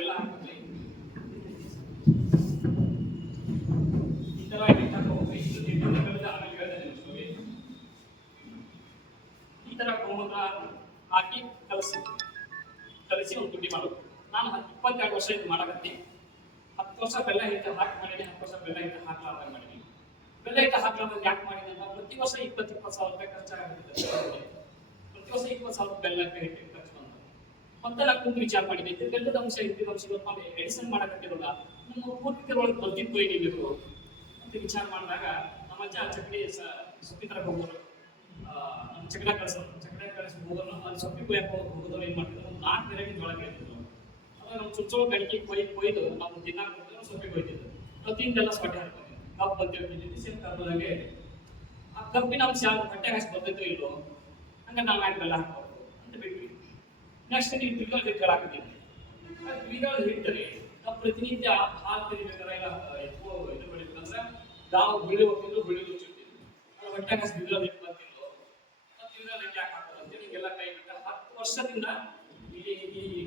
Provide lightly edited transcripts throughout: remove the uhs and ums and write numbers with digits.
ಬೆಲ್ಲ ಹಾಕ್ತೀವಿ. ಈ ತರ ಹಿಟ್ಟು ಹಾಕೋಬೇಕು. ಹಿಟ್ಟನ್ನು ಕಳೆದ ಆಮೇಲೆ ಕಳೆದ ನೆನೆಸ್ತೀವಿ. ಈ ತರ ಗೋಮೂತ್ರ ಹಾಕಿ ಕಲಸಿ ಒಂದು ಪುಡಿ ಮಾಡೋದು. ನಾನು 22 ವರ್ಷ ಇದು ಮಾಡಕತ್ತಿ. 10 ವರ್ಷ ಬೆಲ್ಲ ಹಿಟ್ಟು ಹಾಕಿ ಮಾಡೀನಿ, 10 ವರ್ಷ ಬೆಲ್ಲ ಹಿಟ್ಟು ಹಾಕ್ಲಾರ್ದಾಗ ಮಾಡೀನಿ. ಬೆಲ್ಲ ಹಿಟ್ಟು ಹಾಕ್ಲಾರ್ದಾಗ ಯಾಕೆ ಮಾಡಿದೆ ಅಂತ ಪ್ರತಿ ವರ್ಷ 20-20 ಸಾವಿರ ರೂಪಾಯಿ ಖರ್ಚಾಗುತ್ತೆ. ಪ್ರತಿ ವರ್ಷ 20 ಸಾವಿರ ಬೆಲ್ಲ ಹಿಟ್ಟು ಖರ್ಚು ಬಂದ. ಮತ್ತೆ ನಾನು ಕುಂತು ವಿಚಾರ ಮಾಡಿದ್ದೆ, ಬೆಲ್ಲದ ಅಂಶ ಹಿಟ್ಟಿದ ಅಂಶ ಇವತ್ತು ನಾವು ಎಡಿಸನ್ ಮಾಡಕತ್ತಿರಲ್ಲ, ನಮ್ಮ ಪೂರ್ವಿಕರೊಳಗೆ ಬರ್ತಿತ್ತು ಏನಿದ್ರು ಅಂತ ವಿಚಾರ ಮಾಡಿದಾಗ ನಮ್ಮ ಅಜ್ಜ ಚಕಡಿ ಸೊಪ್ಪಿ ತರ ಹೋಗೋರು, ನಮ್ಮ ಚಕಡ ಕಳಿಸಿ ಹೋಗೋರು, ಅಲ್ಲಿ ಸೊಪ್ಪಿ ಕೊಯ್ಯಕ್ಕೆ ಹೋಗೋದವ್ರು ಏನು ಮಾಡ್ತಿದ್ರು, ಒಂದು 4 ವೆರೈಟಿ ಜೋಳ ಬೆಳೀತಿದ್ರು. ಅವಾಗ ನಮ್ಮ ಚುಚ್ಚೋಳ ಗಡಿಗೆ ಕೊಯ್ದು ನಾವು ತಿನ್ನಾಕ ಸೊಪ್ಪಿ ಕೊಯ್ತಿದ್ರು. ಪ್ರತಿಯೊಂದೆಲ್ಲ ಸೊಟ್ಟೆ ಹಾಕ್ತೀವಿ. ಕಬ್ಬು ಬಂದಿರ್ತಿದ್ವಿ, ಸೇಮ್ ಕಬ್ಬಾಗೆ ಆ ಕಬ್ಬಿನ ಅಂಶ ಹೊಟ್ಟೆಗೆ ಅಷ್ಟು ಬರ್ತೈತೋ ಇಲ್ಲೋ, ಹಂಗೆ ನಾವು ಯಾಕೆ ಬೆಲ್ಲ ಹಾಕೋದು ಅಂತ ಬಿಟ್ವಿ. ನೆಕ್ಸ್ಟ್ ನೀವು ದ್ವಿದಳ ಹಿಟ್ಟು ಹಾಕಿದ್ದೀವಿ. ದ್ವಿದಳ ಹಿಟ್ಟರೆ ನಾವು ಪ್ರತಿನಿತ್ಯ ಹಾಲು ಕರಿಬೇಕಾದ್ರೆ ಇದು ಬೆಳಿಬೇಕಂದ್ರೆ ನಾವು ಬಿಳಿ ಹೋಗ್ತಿದ್ರು, ಬಿಳಿ ರುಚಿರ್ತಿದ್ವಿ. ಅದು ಹೊಟ್ಟೆಗೆ ಅಷ್ಟು ದ್ವಿದಳ ಹಿಟ್ಟು ಬರ್ತಿದ್ವು. ದ್ವಿದಳ ಹಿಟ್ಟು ಯಾಕೆ ಹಾಕೋದು ಅಂತೇಳಿ ಹಿಂಗೆಲ್ಲ ಕೈ ಬಿಟ್ಟು 10 ವರ್ಷದಿಂದ ಈ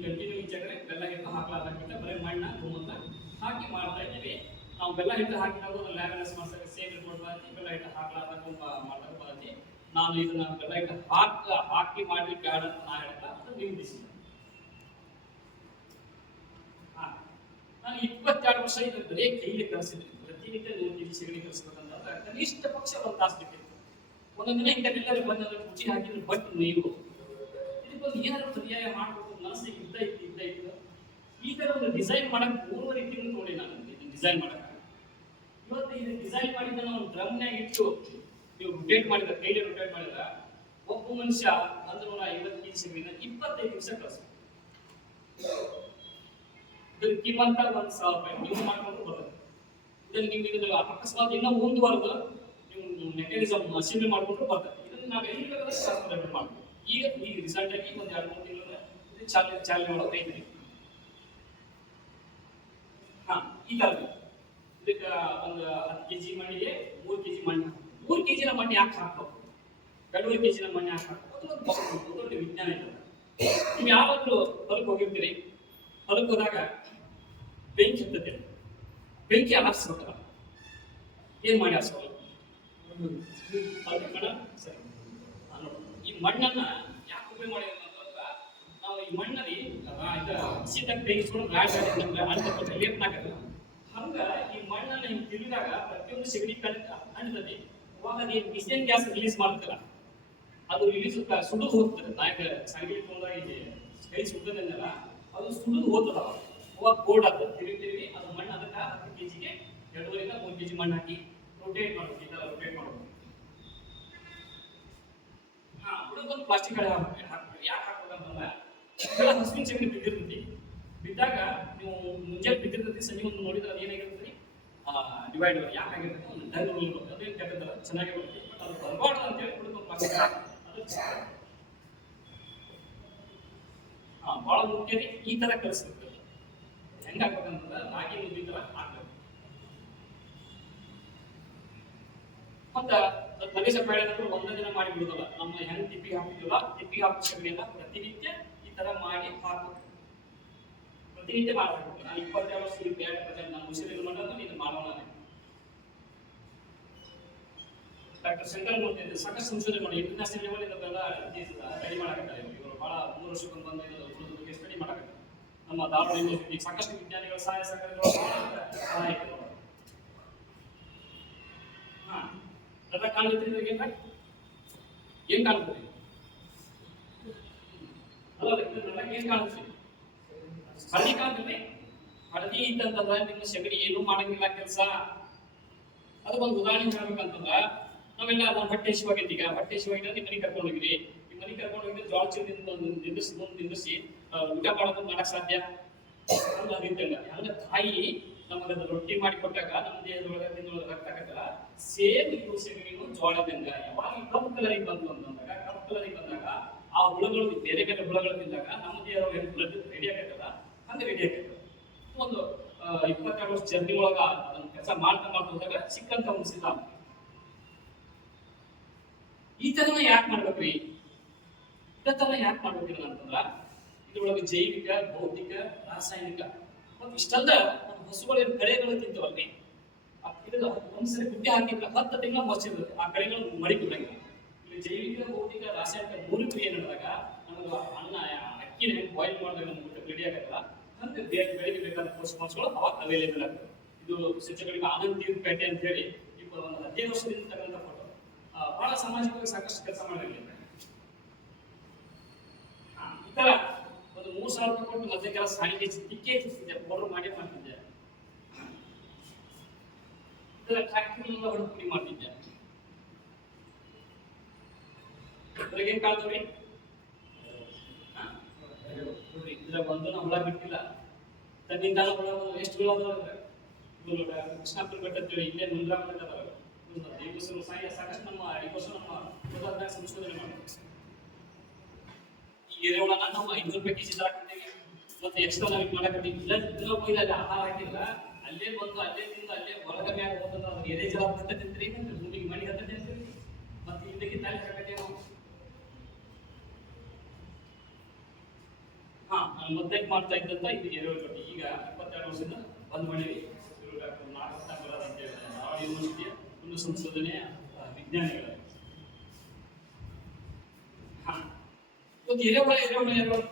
ಕಂಟಿನ್ಯೂ ಈ ಜಾಗ ಬೆಲ್ಲ ಹಿಟ್ಟು ಹಾಕ್ಲಾರ್ದಾಗಿಂತ ಬರೀ ಮಣ್ಣ ಗೋಮೂತ್ರ ಹಾಕಿ ಮಾಡ್ತಾ ಇದ್ದೀವಿ. ನಾವು ಬೆಲ್ಲ ಹಿಟ್ಟು ಹಾಕಿದಾಗ ಲ್ಯಾಮಿನಸ್ ಮಾಡ್ಸಕ್ಕೆ ಸೇಮ್ ರಿಪೋರ್ಟ್ ಬರುತ್ತೆ. ಬೆಲ್ಲ ಹಿಟ್ಟು ಹಾಕ್ಲಾರ್ದಾಗ ಮಾಡ್ದಾಗ ಬರುತ್ತೆ. ನಾನು ಇದನ್ನ ಬೆಲ್ಲ ಹಿಟ್ಟು ಹಾಕಿ ಮಾಡಿ ಬ್ಯಾಡ ಅಂತ ನಾ ಹೇಳಲ್ಲ, ಅದು ನೀವು ಡಿಸಿಷನ್. ನಾನು 22 ವರ್ಷ ಇದು ಬರೀ ಕೈಲಿ ಕಲಿಸಿದ್ರಿ. ಪ್ರತಿನಿತ್ಯ 100 kg ಸಗಣಿ ಕಲಿಸ್ಬೇಕಂತಂದ್ರೆ ಕನಿಷ್ಠ ಪಕ್ಷ 1 ತಾಸು ಬೇಕಿತ್ತು. ಒಂದೊಂದು ದಿನ ಇಂಟರ್ನೆಲ್ಲಲ್ಲಿ ಬಂದ್ರೆ ರುಚಿ ಹಾಕಿದ್ರೆ ಬಟ್ ನೀವು ಇದಕ್ಕೊಂದು ಏನಾದ್ರು ಪರ್ಯಾಯ ಮಾಡಬೇಕು ಮನಸ್ಸಿಗೆ ಇದ್ದ ಈ ತರ ಒಂದು ಡಿಸೈನ್ ಮಾಡಕ್ 3 ತಿಂಗಳು ನೋಡಿ ನಾನು ಇದನ್ನ ಡಿಸೈನ್ ಮಾಡಕ್ಕೆ. ಇವತ್ತು ಇದು ಡಿಸೈನ್ ಮಾಡಿದ ನಾವು ಡ್ರಮ್ನಾಗ ಇಟ್ಟು ನೀವು ರೊಟೇಟ್ ಮಾಡಿದ್ರೆ, ಕೈಲಿ ರೊಟೇಟ್ ಮಾಡಿದ್ರೆ ಒಬ್ಬ ಮನುಷ್ಯ 150 kg ಸಗಣಿನ 25 ನಿಮಿಷ ಕಳಿಸ್ಬೇಕು. ಇದ್ರ ಕಿಮ್ಮಂತ 1,000 ರೂಪಾಯಿ ನೀವು ಮಾಡ್ಕೊಂಡು ಬರ್ತದೆ. ಇದನ್ನ ನೀವು ಇದನ್ನ ಅಕಸ್ಮಾತ್ ಇನ್ನೂ ಮುಂದುವರೆದು ನೀವು ಮೆಕ್ಯಾನಿಸಮ್ ಅಸೆಂಬ್ಲಿ ಮಾಡ್ಕೊಂಡ್ರು ಬರ್ತದೆ. ಇದನ್ನ ನಾವು ಎಲ್ಲಿ ಬೇಕಾದ್ರೆ ಟ್ರಾನ್ಸ್ಫರ್ ಮಾಡ್ತೀವಿ. ಈಗ ರಿಸಲ್ಟ್ ಆಗಿ ಒಂದು 2-3 ತಿಂಗಳು ಚಾಲನೆ ಮಾಡೋದು ಐತ್ರಿ. ಈ ತರ ಇದಕ್ಕೆ ಒಂದು 10 kg ಮಣ್ಣಿಗೆ 3 kg ಮಣ್ಣು. 3 kg ಮಣ್ಣು ಯಾಕೆ ಹಾಕ್ಬೇಕು, 2.5 kg ಮಣ್ಣು ಯಾಕೆ ಹಾಕ್ಬೇಕು, ಅದೊಂದು ದೊಡ್ಡ ವಿಜ್ಞಾನ ಇದೆ. ನೀವು ಯಾವಾಗಲೂ ಹೊಲಕ್ಕೆ ಹೋಗಿರ್ತೀರಿ, ಹೊಲಕ್ಕೆ ಹೋದಾಗ ಬೆಂಕಿ ಹತ್ತೈತೆ, ಬೆಂಕಿ ಆರಿಸ್ಬೇಕಲ್ಲ, ಏನ್ ಮಾಡಿ ಆರಿಸ್ಬೇಕು? ಸರಿ, ಈ ಮಣ್ಣನ್ನ ಯಾಕೆ ಉಪಯೋಗ ಮಾಡಿದ್ರೆ ಅಂತಂದ್ರೆ ನಾವು ಈ ಮಣ್ಣಲ್ಲಿ ಶೀತಕ್ಕೆ ಬೇಯಿಸ್ಕೊಂಡು ಲೇಪನಾಗಲ್ಲ. ಹಂಗ ಈ ಮಣ್ಣನ್ನ ಹಿಂಗೆ ತಿರುಗಿದಾಗ ಪ್ರತಿಯೊಂದು ಸಗಣಿ ಅಂಟದಲ್ಲಿ ಅವಾಗ ನೀವು ಮಿಥೇನ್ ಗ್ಯಾಸ್ ರಿಲೀಸ್ ಮಾಡ್ತಲ್ಲ, ಅದು ರಿಲೀಸ್ ಸುಡುದು ಹೋಗ್ತದೆ. ನಾಯಕ ಸಂಗೀತ ತೊಗೊಂಡಾಗ ಕೈ ಸುಡ್ತದಲ್ಲ, ಅದು ಸುಡುದು ಹೋಗ್ತದ. ಅವಾಗ ಬೋರ್ಡ್ ಆಗ್ತದೆ, ತಿರುಗಿ ಅದು ಮಣ್ಣು ಅದಕ್ಕೆ 10 kg-ಗೆ 2.5-3 kg ಮಣ್ಣು ಹಾಕಿ ರೊಟೇಟ್ ಮಾಡೋದು. ಈ ತರ ರೊಟೇಟ್ ಮಾಡೋದು. ಹುಡುಗೊಂದು ಪ್ಲಾಸ್ಟಿಕ್ ಹಾಕ್ಬೇಕು. ಯಾಕೆ ಹಾಕ್ಬೇಕಂತಂದ್ರೆ ಹಸುವಿನ ಸಗಣಿ ಬಿದ್ದಿರ್ತೈತಿ. ಬಿದ್ದಾಗ ನೀವು ಮುಂಜಾನೆ ಬಿದ್ದಿರ್ತೈತಿ, ಸಂಜೆ ಒಂದು ನೋಡಿದ್ರೆ ಅದು ಏನಾಗಿರ್ತೈತಿ, ಡಿವೈಡ್ ಯಾಕಾಗಿರ್ತೈತಿ, ಒಂದು ಡಲ್ ಇರ್ಬೇಕು. ಅದೇನು ಕೆಟ್ಟದಲ್ಲ, ಚೆನ್ನಾಗಿ ಬರ್ತೈತಿ. ಬಟ್ ಅದು ಬರಬಾರ್ದು ಅಂತೇಳಿ ಹುಡುಗೊಂದು ಪ್ಲಾಸ್ಟಿಕ್ ಅದು ಭಾಳ ಮುಖ್ಯ ರೀ. ಈ ತರ ಕಲಿಸ್ಬೇಕು. ಹೆಂಗ ಹಾಕ್ಬೇಕಂತಂದ್ರೆ ರಾಗಿ ಮುದ್ದೆ ತರ ಹಾಕ್ಬೇಕು. ಮತ್ತ ಲಗೇಜ್ ಬೇಡ ಒಂದೇ ದಿನ ಮಾಡಿ ಬಿಡುದಲ್ಲ. ನಮ್ಮ ಹೆಂಗ್ ತಿಪ್ಪಿಗೆ ಹಾಕ್ತಿವಲ್ಲ, ತಿಪ್ಪಿಗೆ ಹಾಕೋ ಸಗಣಿಯನ್ನ ಪ್ರತಿನಿತ್ಯ ಈ ತರ ಮಾಡಿ ಹಾಕ್ಬೇಕು. ಪ್ರತಿನಿತ್ಯ ಮಾಡಬೇಕು. ನಾನು 22 ವರ್ಷ ನಾನು ಹುಷಾರಿಲ್ಲ ಮಾಡೋದು ಇದು ಮಾಡೋಣ. ಡಾಕ್ಟರ್ ಶಂಕರ್ ಮೂರ್ತಿ ಸಾಕಷ್ಟು ಸಂಶೋಧನೆ ಮಾಡಿ ಇಂಟರ್ನ್ಯಾಷನಲ್ ಲೆವೆಲ್ ಇದೆಲ್ಲ ರೆಡಿ ಮಾಡಕತ್ತಾರೆ. ಇವರು ಬಹಳ 3 ವರ್ಷಕ್ಕೊಂದು ಬಂದು ಬಗ್ಗೆ ಸ್ಟಡಿ ಮಾಡಕತ್ತಾರೆ. ನಮ್ಮ ಧಾರವಾಡ ಯೂನಿವರ್ಸಿಟಿ ಸಾಕಷ್ಟು ವಿಜ್ಞಾನಿಗಳ ಸಹಾಯ ಸಹಕಾರಗಳು ಸಹಾಯಕರು. ಅದ ಕಾಣ್ತೀರಿ ಏನ್ ಕಾಣ್ತೀರಿ ಅಲ್ಲ, ಏನ್ ಕಾಣ್ತೀರಿ? ಹಳದಿ ಕಾಣ್ತೀರಿ. ಹಳದಿ ಇದ್ದಂತಂದ್ರೆ ನಿಮ್ಮ ಸಗಣಿ ಏನು ಮಾಡಂಗಿಲ್ಲ ಕೆಲಸ. ಅದಕ್ಕೊಂದು ಉದಾಹರಣೆ ಹೇಳ್ಬೇಕಂತಂದ್ರ ನಾವೆಲ್ಲ ಅದನ್ನ ಹೊಟ್ಟೆ ಶಿವಾಗೈತಿ. ಈಗ ಹೊಟ್ಟೆ ಶಿವಾಗ ನಿಮ್ಮ ಮನೆಗೆ ಕರ್ಕೊಂಡು ಹೋಗಿರಿ. ನಿಮ್ಮ ಮನೆಗೆ ಕರ್ಕೊಂಡು ಹೋಗಿದ್ರೆ ಜೋಳ ಚೀಲದಿಂದ ನಿಂದಿರಿಸಿ ಊಟ ಮಾಡೋದು ಮಾಡಕ್ ಸಾಧ್ಯ ಅದಿದ್ದಂಗ. ಹಂಗ ತಾಯಿ ನಮಗೆ ರೊಟ್ಟಿ ಮಾಡಿ ಕೊಟ್ಟಾಗ ನಮ್ಮ ದೇಹದೊಳಗೆ ರಕ್ತ ಆಗತ್ತಲ್ಲ, ಸೇಮ್ ಇದು ಸಗಣಿನು ಜೋಳದಂಗ. ಯಾವಾಗ ಕಪ್ಪು ಕಲರಿಗೆ ಬಂತು ಅಂತಂದಾಗ, ಕಪ್ಪು ಕಲರಿಗೆ ಬಂದಾಗ ಆ ಹುಳುಗಳು ಬೇರೆ ಬೇರೆ ಹುಳುಗಳು ತಿಂದಾಗ ನಮ್ಮ ದೇಹದೊಳಗೆ ಬ್ಲಡ್ ರೆಡಿ ಆಗತ್ತಲ್ಲ, ಹಂಗೆ ರೆಡಿ ಆಗತ್ತೆ. ಒಂದು 22 ವರ್ಷ ಜರ್ನಿ ಒಳಗ ಅದನ್ನ ಕೆಲಸ ಮಾಡ್ತಾ ಹೋದಾಗ ಸಿಕ್ಕಂತ ಒಂದು ಸಿದ್ಧಾಂತ. ಈ ತರನ ಯಾಕೆ ಮಾಡ್ಬೇಕ್ರಿ? ಇದ ತರ ಯಾಕೆ ಮಾಡ್ಬೇಕಿಲ್ಲ ಅಂತಂದ್ರ ಇದ್ರೊಳಗೆ ಜೈವಿಕ, ಭೌತಿಕ, ರಾಸಾಯನಿಕ ಮತ್ತು ಇಷ್ಟಲ್ಲ ನಮ್ಮ ಹಸುಗಳೇನು ಕಳೆಗಳು ತಿಂತವಲ್ರಿ ಇದೆಲ್ಲ ಒಂದ್ಸರಿ ಗುಡ್ಡೆ ಹಾಕಿದ್ರೆ 10 ತಿಂಗಳ ಹೊಸಿರುತ್ತೆ ಆ ಕಳೆಗಳು ಮಡಿಕೊಂಡಂಗಿಲ್ಲ. ಇಲ್ಲಿ ಜೈವಿಕ ಭೌತಿಕ ರಾಸಾಯನಿಕ ಮೂರು ಕ್ರಿಯೆ ನಡೆದಾಗ ನಮಗೆ ಅನ್ನ ಅಕ್ಕಿನ ಬಾಯ್ಲ್ ಮಾಡಿದಾಗ ನಮ್ಗೆ ಊಟ ರೆಡಿ ಆಗಲ್ಲ. ಅಂದ್ರೆ ಬೆಳಿಗ್ಗೆ ಬೇಕಾದ ಪೋಷಕಾಂಶಗಳು ಅವಾಗ ಅವೈಲೇಬಲ್ ಆಗ್ತದೆ. ಇದು ಸಸ್ಯಗಳಿಗೆ ಆನಂದ್ ತೀರ್ ಪೇಟೆ ಅಂತ ಹೇಳಿ ಈಗ ಒಂದು 15 ವರ್ಷದಿಂದ ತಗೊಂಡ ಫೋಟೋ ಬಹಳ ಸಾಮಾಜಿಕವಾಗಿ ಸಾಕಷ್ಟು ಕೆಲಸ ಮಾಡಿರಲಿಲ್ಲ. ಈ ತರ ಒಂದು 3,000 ರೂಪಾಯಿ ಕೊಟ್ಟು ಮತ್ತೆ ಕೆಲಸ ಸಾರಿಗೆ ತಿಕ್ಕೆ ಹೆಚ್ಚಿಸಿದ್ದೆ ಪೌಡರ್ ಮಾಡಿ ಮಾಡ್ತಿದ್ದೆ. ಇದರ ಟ್ರ್ಯಾಕ್ಟರ್ನೆಲ್ಲ ಹೊಡೆದು ಪುಡಿ ಮಾಡ್ತಿದ್ದೆ. ಅದ್ರಾಗೇನ್ ಕಾಣ್ತವ್ರಿ ನೋಡ್ರಿ, ಇದ್ರ ಬಂದು ನಾವು ಹುಳ ಬಿಟ್ಟಿಲ್ಲ. ತನ್ನಿಂದ ಹುಳ ಎಷ್ಟು ಹುಳ ಕೃಷ್ಣಾಪುರ ಬೆಟ್ಟ ಅಂತೇಳಿ ಇಲ್ಲೇ ಮುಂದ್ರಾ ಬೆಟ್ಟ ಬರೋದು ಸಾಕಷ್ಟು ನಮ್ಮ 5 ವರ್ಷ ನಮ್ಮ ಸಂಶೋಧನೆ ಮಾಡೋದು. ಈ ಎರೆಹುಳನ ನಾವು 500 ರೂಪಾಯಿ ಕೆಜಿ ತರಾಕತ್ತೀವಿ. ಮತ್ತೆ ಎಕ್ಸ್ಟ್ರಾ ನಾವು ಮಾಡಕತ್ತೀವಿ. ಇಲ್ಲ ಕೊಯ್ದಾಗ ಆಹಾರ ಹಾಕಿಲ್ಲ, ಅಲ್ಲೇ ಬಂದು ಅಲ್ಲೇ ತಿಂದು ಅಲ್ಲೇ ಹೊರಗ ಮ್ಯಾಗ ಹೋದಂದ್ರೆ ಅದ್ರ ಎರೆ ಜಲ ಹತ್ತ ತಿಂತ್ರಿ, ಭೂಮಿಗೆ ಮಣ್ಣಿ ಹತ್ತ ತಿಂತ್ರಿ. ಮತ್ತೆ ಇದಕ್ಕೆ ತಾಳಿ ಹಾಕತ್ತೀವಿ ನಾವು. ಮೊದಲೇ ಮಾಡ್ತಾ ಇದ್ದಂತ ಇದು ಎರೆಹುಳ ತೊಟ್ಟಿ ಈಗ 22 ವರ್ಷದಿಂದ ಬಂದ್ ಮಾಡಿವಿ. ಡಾಕ್ಟರ್ ನಾಗರತ್ನ ಅಂತ ಹೇಳಿ ಧಾರವಾಡ ಯೂನಿವರ್ಸಿಟಿಯ ಒಂದು ಸಂಶೋಧನೆಯ ವಿಜ್ಞಾನಿಗಳು. ಇವತ್ತು ಎರೆಹುಳ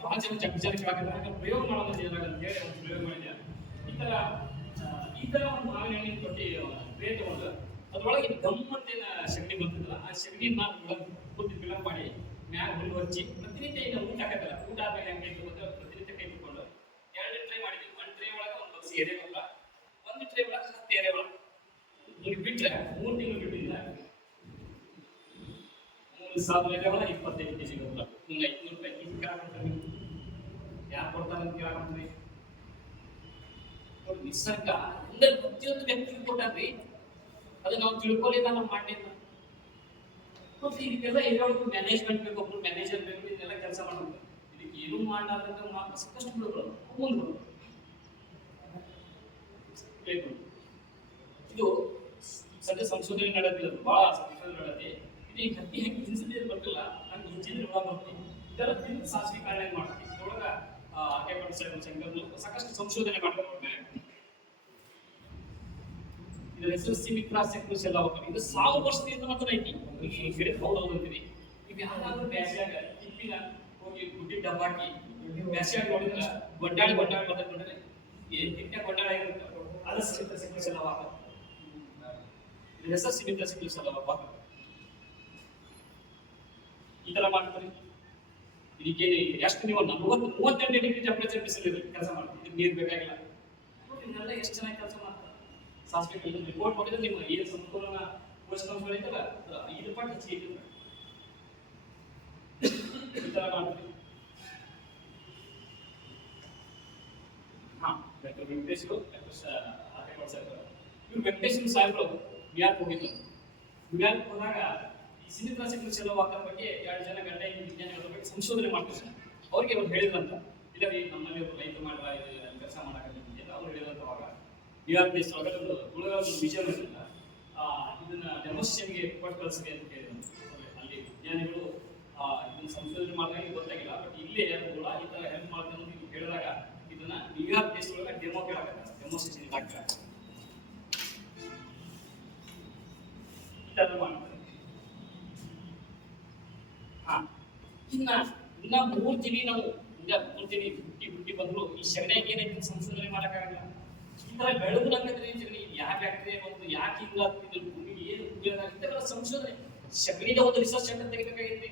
ಬಹಳ ಜನ ವಿಚಾರ ಕೇಳಾಕತ್ತಾರೆ. ಪ್ರಯೋಗ ಮಾಡೋದು ಏನಾಗಂತ ಹೇಳಿ ಒಂದು ಪ್ರಯೋಗ ಮಾಡಿದ್ಯಾ. ಈ ತರ ಒಂದು ಮಾವಿನ ಹಣ್ಣಿನ ತೊಟ್ಟಿ ಟ್ರೇ ತಗೊಂಡು ಅದ್ರೊಳಗೆ ಗಮ್ಮಂತೇನ ಸಗಣಿ ಬರ್ತದಲ್ಲ, ಆ ಸಗಣಿನ ಒಳಗೆ ಫಿಲಪ್ ಮಾಡಿ ಮ್ಯಾಗ ಹುಲ್ಲು ಹಚ್ಚಿ ಪ್ರತಿನಿತ್ಯ ಈಗ ಊಟ ಹಾಕತ್ತಲ್ಲ, ಊಟ ಆದ್ಮೇಲೆ ಹೆಂಗೆ ಕೈ ತಗೊಂಡು ಪ್ರತಿನಿತ್ಯ ಕೈ ತಗೊಂಡು 2 ಟ್ರೈ ಮಾಡಿದ್ವಿ. 1 ಟ್ರೇ ಒಳಗೆ ಒಂದು ಬಗ್ಸಿ ಎರೆಹುಳ, 1 ಟ್ರೇ ಒಳಗೆ 10 ಎರೆಹುಳ. ಬಿಟ್ರೆ 3 ತಿಂಗಳು ಬಿಟ್ಟಿಲ್ಲ 3,000 ಎರೆಹುಳ 25 ಕೆಜಿ ಗೊಬ್ಬರ. 500 ರೂಪಾಯಿ ಕೆಜಿ ಕೇಳಾಕೊಂಡ್ರಿ, ಯಾರು ಕೊಡ್ತಾರೆ ಅಂತ ಕೇಳಾಕೊಂಡ್ರಿ. ನಿಸರ್ಗ ಎಲ್ಲರೂ ಪ್ರತಿಯೊಂದು ವ್ಯಕ್ತಿಗೆ ಕೊಟ್ಟಾರ್ರಿ. ಅದು ನಾವು ತಿಳ್ಕೊಳ್ಳಿಲ್ಲ, ನಾವು ಮಾಡಿಲ್ಲ. ಮತ್ತೆ ಇದಕ್ಕೆಲ್ಲ ಎರೆಹುಳಕ್ಕೂ ಮ್ಯಾನೇಜ್ಮೆಂಟ್ ಬೇಕು, ಒಬ್ರು ಮ್ಯಾನೇಜರ್ ಬೇಕು, ಇದನ್ನೆಲ್ಲ ಕೆಲಸ ಮಾಡಬೇಕು. ಇದಕ್ಕೆ ಏನು ಮಾಡಲಾರ್ದಂತ ಸಾಕಷ್ಟು ಬಿಡುಗಳು ಮುಂದೆ ಇದು ಸದ್ಯ ಸಂಶೋಧನೆ ನಡೆದಿಲ್ಲ, ಬಹಳ ಸಂಶೋಧನೆ ನಡೆದಿ. ಇದು ಈ ಹತ್ತಿ ಹೆಂಗೆ ಹಿಂಸಿದ್ರೆ ಬರ್ತಿಲ್ಲ, ಹಂಗೆ ಹಿಂಸಿದ್ರೆ ಹುಳ ಬರ್ತೀವಿ. ಇದೆಲ್ಲ ತಿಂದು ಸಾಸಿವೆ ಕಾರಣ ಮಾಡ್ತೀವಿ. ಇದ್ರೊಳಗ ಶಂಕರ್ ಸಾಕಷ್ಟು ಸಂಶೋಧನೆ ಮಾಡ್ತಾರೆ. ಇದರ ಹೆಸರು ಸಿಮಿತ್ರಾ ಸೆಕ್ಯುಸೆಲ್ಲ ಹೋಗ್ತಾರೆ. ಇದು 1000 ವರ್ಷದಿಂದ ಮಾತ್ರ ಐತಿ. ಈ ಗಿಡ ಹೌದು ಅಂತೀವಿ. ಈಗ ಯಾರಾದ್ರೂ ಬ್ಯಾಸ್ಯಾಗ ತಿಪ್ಪಿನ ಹೋಗಿ ಗುಡ್ಡಿ ಡಬ್ಬಾಕಿ ಬ್ಯಾಸ್ಯಾಗ ನೋಡಿದ್ರೆ ಗೊಂಡಾಳಿ ಬಂದ್ರೆ ಏನ್ ತಿಕ್ಕ ಗೊಂಡಾಳ ಇರುತ್ತೆ, ಅದು ಸಿಮಿತ್ರಾ ಸೆಕ್ಯುಸೆಲ್ಲ ಹೋಗ್ತಾರೆ. ಇದರ ಹೆಸರು ಸಿಮಿತ್ರಾ ಸೆಕ್ಯುಸೆಲ್ಲ ಹೋಗ್ತಾರೆ. ಈ ತರ ಮಾಡ್ತಾರೆ. ಇದಕ್ಕೆ ಎಷ್ಟು ನೀವು 38 ಡಿಗ್ರಿ ಟೆಂಪರೇಚರ್ ಬಿಸಿಲಿದೆ ಕೆಲಸ ಮಾಡ್ತೀವಿ. ಇದಕ್ಕೆ ನೀರು ಬೇಕಾಗಿಲ್ಲ. ಇದನ್ನೆಲ್ಲ ಎಷ್ಟು ಚೆನ್ನಾಗಿ ಕೆಲಸ ಮಾಡ್ತಾರೆ. ಸಾಸಿವೆ ರಿಪೋರ್ಟ್ ಮಾಡಿದ್ರೆ ನಿಮ್ಮ ಏನು ಸಂಪೂರ್ಣ ಪೋಷಕಾಂಶಗಳು ಐತಲ್ಲ 5 ಪಟ್ಟು ಹೆಚ್ಚಿಗೆ ಐತೆ. ಈ ತರ ಮಾಡ್ತೀವಿ. ಡಾಕ್ಟರ್ ವೆಂಕಟೇಶ್ ಇವ್ರು ವೆಂಕಟೇಶ್ವರ ಸಾಹೇಬರು ನ್ಯೂಯಾರ್ಕ್ ಹೋಗಿದ್ರು. ನ್ಯೂಯಾರ್ಕ್ ಹೋದಾಗ ಈ ಸಿಮಿತ್ರಾ ಸೆಕ್ಯುಸೆಲ್ಲ ವಾಕರ್ ಬಗ್ಗೆ 2 ಜನ ಗಂಡ ಹೆಂಡತಿ ವಿಜ್ಞಾನಿಗಳ ಬಗ್ಗೆ ಸಂಶೋಧನೆ ಮಾಡ್ತಾರೆ. ಅವ್ರಿಗೆ ಅವ್ರು ಹೇಳಿದ್ರಂತ, ಇಲ್ಲ ರೀ ನಮ್ಮಲ್ಲಿ ಒಬ್ಬರು ರೈತ ಮಾಡ್ರ ಕೆಲಸ ಮಾಡಕ್ಕೆ ಅವ್ರು ಹೇಳಿದಂತವಾಗ ನ್ಯೂಯಾರ್ಕ್ ದೇಶದೊಳಗೆ ಒಂದು ತುಳುಗಾರ ವಿಷಯ ಇರಲಿಲ್ಲ, ಇದನ್ನ ಡೆಮೋಸ್ಟ್ರೇಷನ್ಗೆ ಕೊಟ್ಟು ಕಳಿಸ್ರಿ ಅಂತ ಹೇಳಿದ್ರು. ಅಲ್ಲಿ ವಿಜ್ಞಾನಿಗಳು ಇದನ್ನ ಸಂಶೋಧನೆ ಮಾಡಿದಾಗ ಗೊತ್ತಾಗಿಲ್ಲ, ಬಟ್ ಇಲ್ಲೇ ಕೂಡ ಈ ತರ ಹೆಲ್ಪ್ ಮಾಡ್ತಾರೆ ಅಂತ ಹೇಳಿದಾಗ ಇದನ್ನ ನ್ಯೂಯಾರ್ಕ್ ದೇಶದೊಳಗೆ ಡೆಮೋ ಕೇಳಾಕತ್ತಾರೆ, ಡೆಮೋಸ್ಟ್ರೇಷನ್ ಹಾಕ್ತಾರೆ. ಈ ತರ ಮಾಡ್ತಾರೆ. ಇನ್ನ 3 ದಿನ ನಾವು ಈಗ 3 ದಿನ ಹುಟ್ಟಿ ಬಂದ್ರು ಈ ಸಗಣಿಯಾಗ ಏನೈತಿ ಸಂಶೋಧನೆ ಮಾಡಕ್ಕಾಗಲ್ಲ. ಈ ತರ ಬೆಳೆದು ನಂಗಂದ್ರೆ ಯಾವ ಬ್ಯಾಕ್ಟೀರಿಯಾ ಬಂದು ಯಾಕೆ ಹಿಂಗಾಗ್ತಿದ್ರು, ಭೂಮಿಗೆ ಏನು ಉಪಯೋಗ ಆಗುತ್ತೆ ಸಂಶೋಧನೆ. ಸಗಣಿಗೆ ಒಂದು ರಿಸರ್ಚ್ ಸೆಂಟರ್ ತೆಗಿಬೇಕಾಗಿತ್ತು.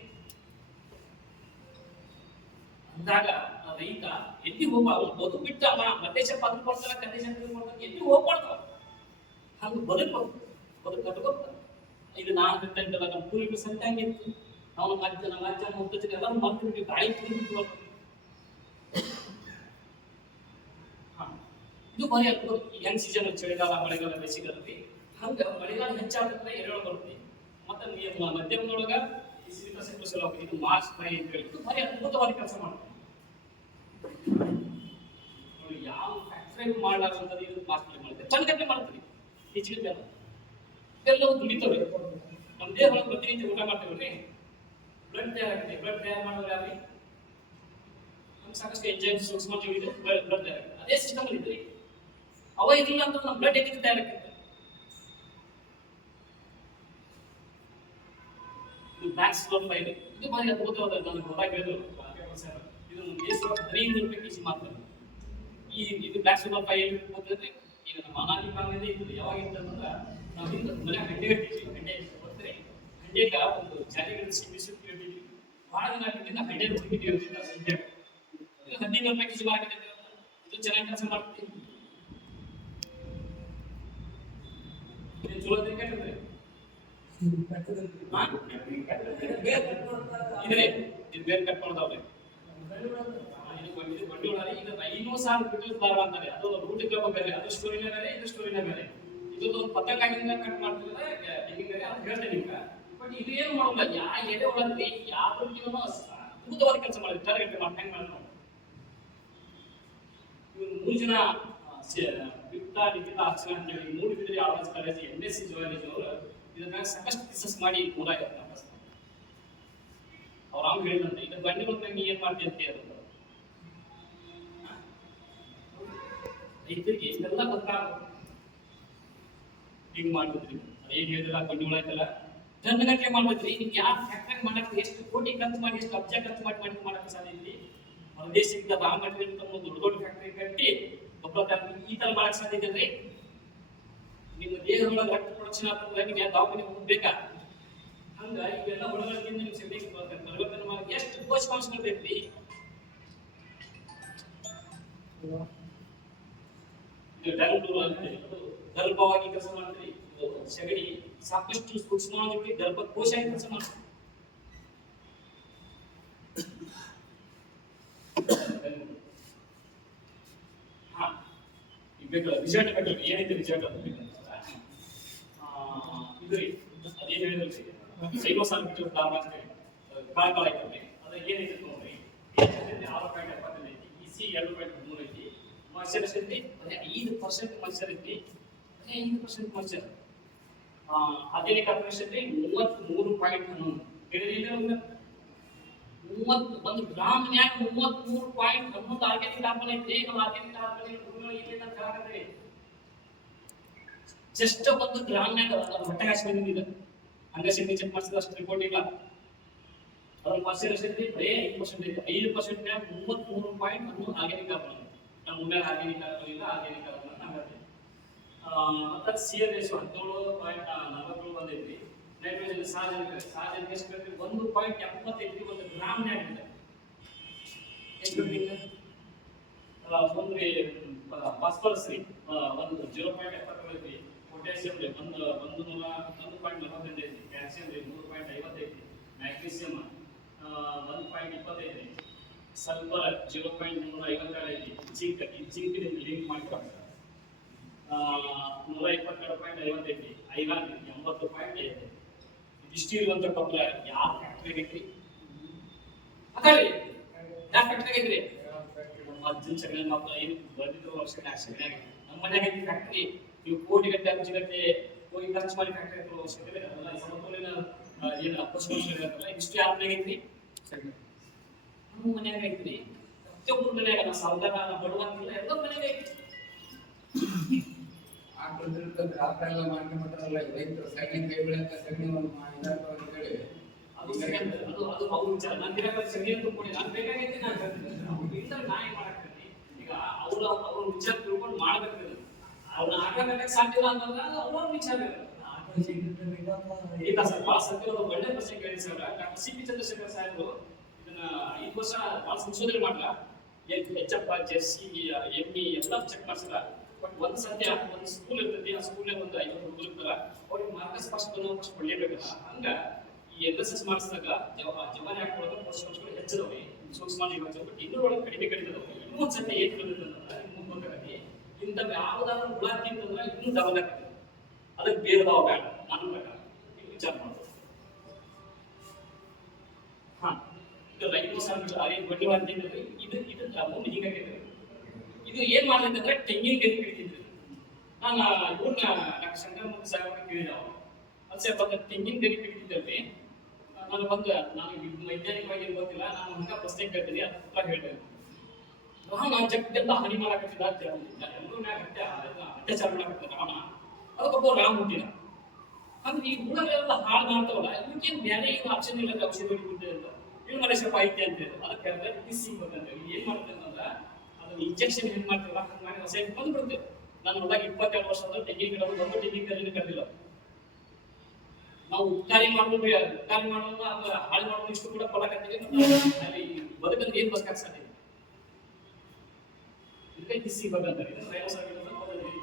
ಅಂದಾಗ ರೈತ ಎಲ್ಲಿ ಹೋಗ್ಬಾರ್ದು, ಬದುಕು ಬಿಟ್ಟು ಮತ್ತೇಶ ಪದಕ ಕೊಡ್ತಾರ, ಕಂದೇಶ ಕೊಡ್ತಾರೆ, ಎಲ್ಲಿ ಹೋಗ್ಬಾರ್ದು. ಹಂಗೆ ಬದುಕು ಕಟ್ಕೋತಾರೆ. ಇದು ನಾನು ಬಿಟ್ಟಂತಲ್ಲ, ನಮ್ಮ ಪೂರ್ವಿಕರು ಸಂತಾಂಗಿತ್ತು. ನಾವು ನಮ್ಮ ಅಜ್ಜ ಮುತ್ತಜ್ಜನ ಎಲ್ಲ ಮಕ್ಕಳು ಬಿಟ್ಟು ಗಾಳಿ ಬಿಟ್ಟು ಇದು ಬರೀ ಅದ್ಭುತ. ಹೆಂಗ್ ಸೀಸನ್ ಚಳಿಗಾಲ ಮಳೆಗಾಲ ಬೇಸಿಗೆಯಲ್ಲಿ ಹಂಗ ಮಳೆಗಾಲ ಹೆಚ್ಚಾದ್ರೆ ಎರೆಹುಳ ಬರುತ್ತೆ. ಮತ್ತೆ ಮಧ್ಯಮದೊಳಗ ಸಿಮಿತ್ರಾ ಸೆಕ್ಯುಸೆಲ್ಲ ಇದು ಮಾರ್ಚ್ ಮೈ ಅಂತ ಹೇಳಿ ಇದು ಬರೀ ಅದ್ಭುತವಾದ ಕೆಲಸ ಮಾಡ್ತಾರೆ. ಯಾವ ಫ್ಯಾಕ್ಟರಿ ಮಾಡಲಾರ್ದಂಥದ್ದು ಇದು ಮಾರ್ಚ್ ಮೈ ಮಾಡ್ತಾರೆ, ಚಂದಗಟ್ಟೆ ಮಾಡ್ತೀವಿ. ಹೆಚ್ಚಿಗೆ ಜನ ಇದೆಲ್ಲವೂ ದುಡಿತವ್ರಿ. ನಮ್ಮ ದೇಹ ಒಳಗೆ ಪ್ರತಿನಿತ್ಯ ಊಟ ಮಾಡ್ತೇವ್ರಿ, ಬ್ಲಡ್ ತಯಾರಾಗುತ್ತೆ. ಬ್ಲಡ್ ತಯಾರು ಮಾಡೋರು ಯಾರು? ಸಾಕಷ್ಟು ಎಂಜೈಮ್ ಸೂಕ್ಷ್ಮಜೀವಿಗಳು ಬ್ಲಡ್ ತಯಾರ, ಅದೇ ಸಿಸ್ಟಮ್ ಅಲ್ಲಿ ಇದ್ರಿ ಅವ ಇದಿಲ್ಲ ಅಂತ ನಮ್ಮ ಬ್ಲಡ್ ಎಲ್ಲಿ ತಯಾರಾಗ್ತದೆ. ಇದು ಬ್ಲ್ಯಾಕ್ ಸ್ಲೋರ್ ಫೈಲ್, ಇದು ಭಾರಿ ಅದ್ಭುತವಾದ ನನಗೆ ಗೊತ್ತಾಗಿರೋದು ಇದನ್ನು ದೇಶದ 15 ರೂಪಾಯಿ ಕೆಜಿ ಮಾತ್ರ. ಈ ಇದು ಬ್ಲ್ಯಾಕ್ ಸ್ಲೋರ್ ಫೈಲ್ ಗೊತ್ತಿದ್ರೆ ಈಗ ನಮ್ಮ ಅನಾದಿ ಕಾಲದಿಂದ ಇತ್ತು. ಯಾವಾಗ ಇತ್ತಂದ್ರೆ ನಾವು ಹಿಂದೆ ಮನೆ ಹಂಡೆ ಕಟ್ಟಿದ್ವಿ, ಹಂಡೆ ಗೊತ್ತರೆ ಹಂಡೆಗ ಒಂದು ಜಾಲಿಗಳು ಸಿಕ್ಕಿ ಕೇಳಿದ್ವಿ. ಬಹಳ ದಿನ ಬಿಟ್ಟಿದ್ದ ಹಂಡೆ ಹುಡುಕಿದ್ವಿ ಸಂಜೆ 15 ರೂಪಾಯಿ ಕೆಜಿ ಮಾರ್ಕೆಟ್. ಇದು ಚೆನ್ನಾಗಿ ಕೆಲಸ ಮಾಡ್ತೀವಿ. ಚಲೋ ತಿಳ್ಕೊಂಡ್ರೆ ಇದು ಬೇರೆ ಕಟ್ ಮಾಡ್ತಾವ್ರೆ. ಇದು ಬಂಡವಾಳ ಈಗ 500,000 ಬಿಟ್ಟು ಲಾಭ ಅಂತಾರೆ. ಅದು ರೂಟ್ ಕ್ಲಬ್ ಬೇರೆ, ಅದು ಸ್ಟೋರಿನೇ ಬೇರೆ, ಇದು ಸ್ಟೋರಿನೇ ಬೇರೆ. ಇದು ಒಂದು ಪತಂಗದಿಂದ ಕಟ್ ಮಾಡ್ತಿದ್ರೆ ಹೆಂಗಿದ್ರೆ ಅದು ಹೇಳ್ತೇನೆ ಈಗ. ಬಟ್ ಇದು ಏನು ಮಾಡೋಲ್ಲ, ಯಾ ಎಡೆ ಒಳಗ್ರಿ ಯಾವ ಜೀವನ ಅದ್ಭುತವಾದ ಕೆಲಸ ಮಾಡಿದ್ರು. ಟಾರ್ಗೆಟ್ ಮಾಡಿ ಹೆಂಗ್ ಮಾಡಿ ಇವ್ರು 3 ಜನ ವಿಕ್ತಾ ನಿಖಿತಾ ಅರ್ಚನಾ ಅಂತೇಳಿ 3 degree arts college MSc zoology ಅವರು ಇದನ್ನ ಸಾಕಷ್ಟು ರಿಸರ್ಚ್ ಮಾಡಿ 150 ಅವ್ರು ಅವ್ನು ಹೇಳಿದಂತೆ ಇದು ಬಂಡಿಗಳ ಮೇಲೆ ನೀ ಏನ್ ಮಾಡ್ತೀಯ ಅಂತ ಹೇಳಿದ್ರು. ರೈತರಿಗೆ ಇದೆಲ್ಲ ಗೊತ್ತಾಗ ಹಿಂಗ್ ಮಾಡ್ಬಿಟ್ರಿ. ಅದೇನ್ ಹೇಳಿದ್ರಲ್ಲ ಬಂಡಿಗಳ ಆಯ್ತಲ್ಲ ಗಂಟೆ ಮಾಡ್ಬಿಟ್ರಿ. ನಿಮ್ಗೆ ಯಾವ ಫ್ಯಾಕ್ಟ್ರಿ ಮಾಡಕ್ಕೆ ಎಷ್ಟು ಕೋಟಿ ಖರ್ಚು ಮಾಡಿ ಎಷ್ಟು ಅಬ್ಜ ಖರ್ಚು ಮಾಡಿ ಮಾಡಕ್ಕೆ ಸಾಧ್ಯ ಇಲ್ಲಿ. ಹೊರದೇಶದಿಂದ ರಾ ಮೆಟೀರಿಯಲ್ ತಮ್ಮ ದೊಡ್ಡ ದೊಡ್ಡ ಫ್ಯಾಕ್ಟ್ರಿ ಕಟ್ಟಿ ಗೊಬ್ಬರ ಈ ತರ ಮಾಡಕ್ ಸಾಧ್ಯ ಇದೆ. ನಿಮ್ಮ ದೇಹದೊಳಗೆ ರಕ್ತ ಪ್ರೊಡಕ್ಷನ್ ಆಗ್ತದೆ, ನಿಮ್ಗೆ ದವಾಖಾನೆ ಹೋಗ್ಬೇಕಾ? ಹಂಗ ಇವೆಲ್ಲ ಒಳಗಳಿಂದ ನಿಮ್ಗೆ ಶಕ್ತಿ ಪರಿವರ್ತನೆ ಮಾಡಿ ಎಷ್ಟು ಪೋಷಕಾಂಶಗಳು ಬೇಕ್ರಿ. ಗರ್ಭವಾಗಿ ಕೆಲಸ ಮಾಡ್ತೀರಿ. ಸಗಣಿ ಸಾಕಷ್ಟು ಸೂಕ್ಷ್ಮವಾಗಿ ಗರ್ಭಕೋಶ ಕೆಲಸ ಮಾಡ್ತೀರಿ. ರಿಸಲ್ಟ್ ಬೇಕು. ಏನಿದೆ ರಿಸಲ್ಟ್ ಅಂತ ಇದು ಅದೇನು ಹೇಳಿದ್ರಿ ಸೈಕೋಸಾಲ್ಬಿಟ್ಟು ಲಾಭ ಅಂತ ಹೇಳಿ ಕಾಳ ಐತಲ್ರಿ. ಅದ ಏನೈತೆ ನೋಡ್ರಿ, 6.75 ಐತಿ, EC 2.3 ಐತಿ, ಮಾಯ್ಚರ್ ಐತಿ ಅದೇ 5% ಮಾಯ್ಚರ್ ಐತಿ, ಅದೇ 5% ಮಾಯ್ಚರ್. ಅದೇನೇ ಕಾರ್ಪೊರೇಷನ್ 33.11 ಹೇಳಿದ್ರೆ 1 ಗ್ರಾಮ್ನ್ಯಾಗ 33.11 ಆರ್ಗ್ಯಾನಿಕ್ ಕಾರ್ಬನ್ ಐತಿ. ನಾವು ಆರ್ಗ್ಯಾನಿಕ್ ಕಾರ್ಬನ್ ಇಲ್ಲಿ ಅಂತ ಹೇಳಕತ್ತೀವಿ. ಜಸ್ಟ್ 1 ಗ್ರಾಮ್ನ್ಯಾಗ ಹೊಟ್ಟೆ ಹಾಕಿ ಬಂದಿದೆ. ಹಂಗಶಕ್ತಿ ಚೆಕ್ ಮಾಡಿಸಿದ್ರೆ ಅಷ್ಟು ರಿಪೋರ್ಟ್ ಇಲ್ಲ. ಅದ್ರ ಪರ್ಸೆಂಟೇಜ್ ಬರೀ 5% ಐತಿ. 5% ನ್ಯಾಗ 33.11 ಆರ್ಗ್ಯಾನಿಕ್ ಕಾರ್ಬನ್. ನಮ್ಮ ಮುಂದೆ ಆರ್ಗ್ಯಾನಿಕ್ ಕಾರ್ಬನ್ ಇಲ್ಲ, ಆರ್ಗ್ಯಾನಿಕ್ ಕಾರ್ಬನ್ ಹಂಗತ್ತೆ. ಮತ್ತೆ CN ರೇಷಿಯೋ 17.47 ಬಂದೈತಿ. ನೈಟ್ರೋಜನ್ ಸಾರ್ವಜನಿಕ ಎಷ್ಟು ಬೇಕು? 1.75 1 ಗ್ರಾಮ್ನ್ಯಾಗ ಇದೆ. ಎಷ್ಟು ಬೇಕು? ಒಂದ್ರಿ ಫಾಸ್ಫರಸ್ ರೀ 0.75 ಐತಿ, ಪೊಟ್ಯಾಸಿಯಂ ರೀ 1.42 ಐತಿ, ಕ್ಯಾಲ್ಸಿಯಂ ರೀ 3.50 ಐತಿ, ಮ್ಯಾಗ್ನೀಸಿಯಂ 1.25 ಐತಿ, ಸಲ್ಫರ್ 0.352 ಐತಿ, ಜಿಂಕ್ ಲಿಂಕ್ ಮಾಡ್ತಾರೆ 122.50 ಐತಿ, ಐರನ್ 80.5 ಇಷ್ಟು ಇರುವಂತ ಗೊಬ್ಬರ ಯಾವ ಫ್ಯಾಕ್ಟರಿ ಐತ್ರಿ? ಅದೇ ಯಾವ ಫ್ಯಾಕ್ಟರಿ ಐತ್ರಿ? ಅಜ್ಜನ್ ಸಗಣಿ ಮಕ್ಕಳು ಏನು ಬಂದಿದ್ರು ವರ್ಷಕ್ಕೆ ಸಗಣಿ ನಮ್ಮ ಮನೆಯಾಗ ಫ್ಯಾಕ್ಟರಿ ನೀವು ಕೋಟಿಗಟ್ಟೆ ಅಜ್ಜಿಗಟ್ಟೆ ಹೋಗಿ ಖರ್ಚು ಮಾಡಿ ಫ್ಯಾಕ್ಟರಿ ಅವಶ್ಯಕತೆ ಅದೆಲ್ಲ ಸಮತೋಲಿನ ಏನು ಅಪಸ್ಕರಿಸಿರತ್ತಲ್ಲ ಇಷ್ಟು ಯಾರ ಮನೆಯಾಗ ಐತ್ರಿ? ನಮ್ಮ ಮನೆಯಾಗ ಐತ್ರಿ. ಪ್ರತಿಯೊಬ್ಬರ ಮನೆಯಾಗ ನಾ ಸಾವುಕಾರ ಬಡವಂತಿಲ್ಲ, ಎಲ್ಲ ಮನೆಯಾಗ ಐತಿ. ಎಲ್ಲ ಮಾಡ್ಕೊಂಡ್ಬಿಟ್ರಲ್ಲ ರೈತರು ಸಗಣಿ ಕೈ ಬೆಳೆಯಂತ ಸಗಣಿ ಅದು ಅವ್ರ ವಿಚಾರ. ನಾನು ಗಿಡಕ್ಕೆ ಸಗಣಿ ಅಂತ ಕೊಡಿ, ನಾನು ಬೇಕಾಗೈತಿ, ನಾನು ಹೇಳ್ತೀನಿ. ನಾ ಏನ್ ಮಾಡಾಕ್ತೀನಿ ಈಗ ಅವ್ರ ವಿಚಾರ ತಿಳ್ಕೊಂಡು ಮಾಡ್ಬೇಕು. ಅವ್ರನ್ನ ಹಾಕಬೇಕು ಸಾಧ್ಯ ಇಲ್ಲ ಅಂತಂದ್ರೆ ಅವ್ರ ವಿಚಾರ ಇಲ್ಲ ಸರ್. ಭಾಳ ಸತ್ಯ ಒಳ್ಳೆ ಪ್ರಶ್ನೆ ಕೇಳಿ ಸರ್. ಡಾಕ್ಟರ್ CP ಚಂದ್ರಶೇಖರ್ ಸಾಹೇಬರು ಇದನ್ನ 5 ವರ್ಷ ಭಾಳ ಸಂಶೋಧನೆ ಮಾಡಲ್ಲ. HF ಜೆರ್ಸಿ ಎಮ್ಮಿ ಎಲ್ಲ ಚೆಕ್ ಮಾಡ್ಸಿಲ್ಲ. ಬಟ್ ಒಂದು ಸತ್ಯ, ಒಂದು ಸ್ಕೂಲ್ ಇರ್ತೈತಿ, ಆ ಸ್ಕೂಲ್ನಾಗ ಒಂದು 50 ಹುಡುಗರು ಇರ್ತಾರ, ಅವ್ರಿಗೆ ಮಾರ್ಕಸ್ ಫಸ್ಟ್ ಫಸ್ಟ್ ಕೊಡ್ಲೇಬೇಕಲ್ಲ. ಹಂಗ ಈ LSS ಮಾಡಿಸಿದಾಗ ಜವಾರಿ ಹಾಕೊಳ್ಳೋದು ಪೋಷಕಾಂಶಗಳು ಹೆಚ್ಚದವ್ರಿ, ಸೂಕ್ಷ್ಮ ಜೀವಾಂಶ. ಬಟ್ ಇನ್ನೂ ಒಳಗೆ ಕಡಿಮೆ ಅದಾವೆ. ಇನ್ನೂ ಒಂದು ಸತ್ಯ ಏನ್ ಬಂದಿರ್ತಂದ್ರೆ ನಿಮ್ಗೆ ಗೊತ್ತಾಗತ್ತೆ, ಇಂಥವು ಯಾವ್ದಾದ್ರು ಹುಳ ತಿಂತಂದ್ರೆ ಇನ್ನೂ ಡಬಲ್ ಆಗ್ತದೆ. ಅದಕ್ಕೆ ಬೇರೆ ಭಾವ ಬೇಡ ನನ್ನ ಪ್ರಕಾರ. ನೀವು ವಿಚಾರ ಮಾಡ್ಬೋದು. ಇದು ರೈತೋಸಾಲ್ಬಿಟ್ಟು ಅದೇ ಬಂಡಿವಾಳ ಅಂತಂದ್ರೆ ಇದು ಮುಂದೆ ಹೀಗಾಗಿದೆ. ಇದು ಏನ್ ಮಾಡ್ತಂದ್ರೆ ತೆಂಗಿನ ಗರಿ ಹಿಡಿತಿದ್ರು. ನಾನು ಇವ್ರನ್ನ ಡಾಕ್ಟರ್ ಶಂಕರಮೂರ್ತಿ ಸಾಹೇಬ್ರಿಗೆ ಕೇಳಿದ, ಅದು ಸ್ವಲ್ಪ ತೆಂಗಿನ ಗರಿ ಹಿಡಿತಿದ್ದಲ್ಲಿ ನಾನು ವೈಜ್ಞಾನಿಕವಾಗಿ ಗೊತ್ತಿಲ್ಲ, ನಾನು ಹಂಗ ಪ್ರಶ್ನೆ ಕೇಳ್ತೀನಿ, ಅದು ಕೂಡ ಹೇಳ್ತೇನೆ. ರಾವಣ ಜಗತ್ತೆಲ್ಲ ಹಾನಿ ಮಾಡಕತ್ತಿದ್ದ ಅಂತ ಹೇಳ್ತಿದ್ದ. ಎಲ್ಲರೂ ಮ್ಯಾಗ ಅತ್ಯಾಚಾರ ಮಾಡಕತ್ತಿದ್ದ ರಾವಣ. ಅದಕ್ಕೊಬ್ಬ ರಾಮ ಹುಟ್ಟಿದ. ಅಂದ್ರೆ ಈ ಹುಳಗಳೆಲ್ಲ ಹಾಳು ಮಾಡ್ತಾವಲ್ಲ, ಇವಕ್ಕೇನು ಬೇರೆ ಏನು ಆಪ್ಷನ್ ಇಲ್ಲ, ಔಷಧಿ ಹೊಡಿಬಿಟ್ಟೆ ಅಂತ ಇನ್ನು ಮನುಷ್ಯ ಪಾಯಿತೆ ಅಂತ ಹೇಳಿ ಅದಕ್ಕೆ ಕಿಸ್ಸಿಂಗ್ ಅಂತ ಏನ್ ಮಾಡ್ತೇವೆ ಅಂತಂದ್ರೆ ಅದನ್ನ ಇಂಜೆಕ್ಷನ್ ಏನ್ ಮಾಡ್ತೀವಲ್ಲ ಹಂಗೆ ಮಾಡಿ ರಸ ಬಂದ್ಬಿಡ್ತೇವೆ. ನಾನು ಹೊರಗೆ 22 ವರ್ಷದ ತೆಂಗಿನ ಗಿಡ ಒಂದು ತೆಂಗಿನ ಕಲ್ಲಿನ ಕದ್ದಿಲ್ಲ. ನಾವು ಉಪಕಾರಿ ಮಾಡೋದು ಅಂದ್ರೆ ಹಾಳು ಮಾಡೋದು ಇಷ್ಟು ಕೂಡ ಕೊಡಕತ್ತೀವಿ. ಅಲ್ಲಿ ಬದುಕಂದ್ರೆ ಏನ್ ಬದುಕಕ್ಕೆ ಸಾಧ್ಯ? ಇದಕ್ಕೆ ಕಿಸ್ಸಿ ಬಗ್ಗಂತಾರೆ. ಇದನ್ನ ವೈರಸ್ ಆಗಿರೋದು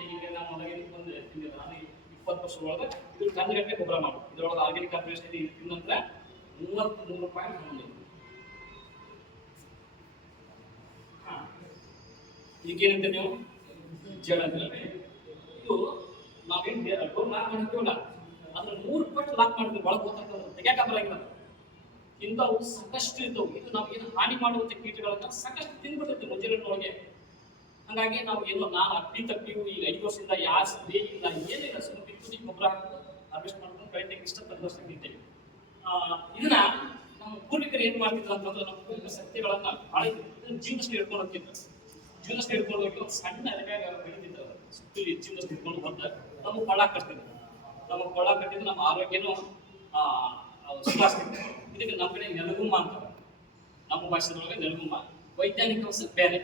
ತೆಂಗಿನ ನಾವು ಹೊರಗೆ ಬಂದು ತಿಂದಿಲ್ಲ. ನಾನು 20 ವರ್ಷ ಒಳಗೆ ಇದು ಕಣ್ಣುಗಟ್ಟೆ ಗೊಬ್ಬರ ಮಾಡೋದು. ಇದರೊಳಗೆ ಆರ್ಗ್ಯಾನಿಕ್ ಕಾರ್ಪೊರೇಷನ್ ತಿಂದ ನಂತರ 33 ರೂಪಾಯಿ ತಗೊಂಡಿದ್ದೆ. ಈಗೇನಂತ ನೀವು ಜಡ ಅಂತೀರಲ್ಲ, ಇದು ನಾವೇನ್ ಡೋರ್ ಲಾಕ್ ಮಾಡ್ತೀವಲ್ಲ ಅದ್ರ 3 ಪಟ್ಟು ಲಾಕ್ ಮಾಡ್ತೀವಿ. ಒಳಗೆ ಗೊತ್ತಾಗ್ತದೆ, ತೆಗ್ಯಾಕ ಬರಂಗಿಲ್ಲ. ಇಂಥವು ಸಾಕಷ್ಟು ಇರ್ತವು. ಇದು ನಾವೇನು ಹಾನಿ ಮಾಡುವಂತ ಕೀಟಗಳನ್ನ ಸಾಕಷ್ಟು ತಿಂದ್ಬಿಟ್ಟಿರ್ತೀವಿ ಮುಂಜಾನೆ. ಹಂಗಾಗಿ ನಾವು ಏನೋ ನಾನು ಅಪ್ಪಿ ತಪ್ಪಿವು ಈಗ 5 ವರ್ಷದಿಂದ ಯಾವ ಸ್ಪ್ರೇ ಇಲ್ಲ, ಏನಿಲ್ಲ, ಸುಮ್ಮನೆ ಬಿತ್ತುದಿ ಗೊಬ್ಬರ ಹಾಕೋದು ಹಾರ್ವೆಸ್ಟ್ ಮಾಡ್ಕೊಂಡು ಕಳೆದ ಇಷ್ಟ 10 ವರ್ಷ ನಿಂತೇವೆ. ಇದನ್ನ ನಮ್ಮ ಪೂರ್ವಿಕರು ಏನ್ ಮಾಡ್ತಿದ್ರು ಅಂತಂದ್ರೆ ನಮ್ಮ ಪೂರ್ವಿಕ ಸತ್ಯಗಳನ್ನ ಭಾಳ ಜೀವನಷ್ಟು ಹಿಡ್ಕೊಂಡು ಹೋಗ್ತಿದ್ರು. ಜೀವನಷ್ಟು ಹಿಡ್ಕೊಂಡು ಹೋಗಿ ಒಂದು ಸಣ್ಣ ಅರಿವ್ಯಾಗ ಬೆಳೆದಿದ್ರು. ಸುತ್ತಲಿ ಜೀವನಷ್ಟು ಹಿಡ್ಕೊಂಡು ಬಂದ ನಮ್ಮ ಕೊಳ್ಳ ಕಟ್ಟಿದ್ರು. ನಮ್ಮ ಆರೋಗ್ಯನೂ ಸುಧಾರಿಸ್ತಿತ್ತು. ಇದಕ್ಕೆ ನಮ್ಮ ಕಡೆ ನೆಲಗುಮ್ಮ ಅಂತಾರೆ. ನಮ್ಮ ಭಾಷೆದೊಳಗೆ ನೆಲಗುಮ್ಮ. ವೈಜ್ಞಾನಿಕ ಬೇರೆ.